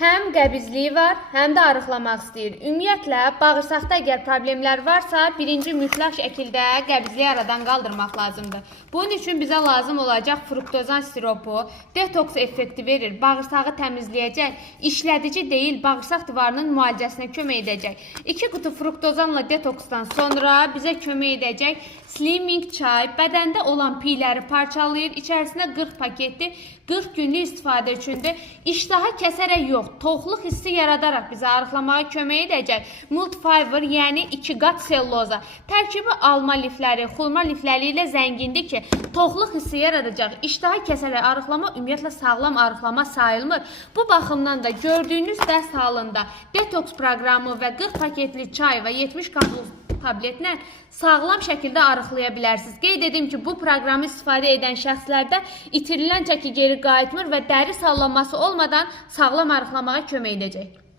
Həm qəbizliyi var, həm də arıqlamaq istəyir. Ümumiyyətlə, bağırsaqda əgər problemlər varsa, birinci mütləq şəkildə qəbizliyi aradan qaldırmaq lazımdır. Bunun üçün bizə lazım olacaq fruktozan siropu, detoks effekti verir, bağırsağı təmizləyəcək, işlədici deyil, bağırsaq divarının müalicəsinə kömək edəcək. 2 qutu fruktozanla detoksdan sonra bizə kömək edəcək slimming çay, bədəndə olan piyləri parçalayır, içərisinə 40 paketi 40 günlük istifadə üçündür. İştaha kəsərək yox, toxluq hissi yaradaraq bizə arıqlamağa kömək edəcək. Multifiber, yəni 2 qat selloza. Tərkibi alma lifləri, xurma lifləri ilə zəngindir ki, toxluq hissi yaradacaq. İştaha kəsərək arıqlama ümumiyyətlə sağlam arıqlama sayılmır. Bu baxımdan da gördüyünüz dərs halında detoks proqramı və 40 paketli çay və 70 qablolu tabletlə sağlam şəkildə arıqlaya bilərsiniz. Qeyd edim ki, bu proqramı istifadə edən şəxslərdə itirilən çəki geri qayıtmır və dəri sallanması olmadan sağlam arıqlamağa kömək edəcək.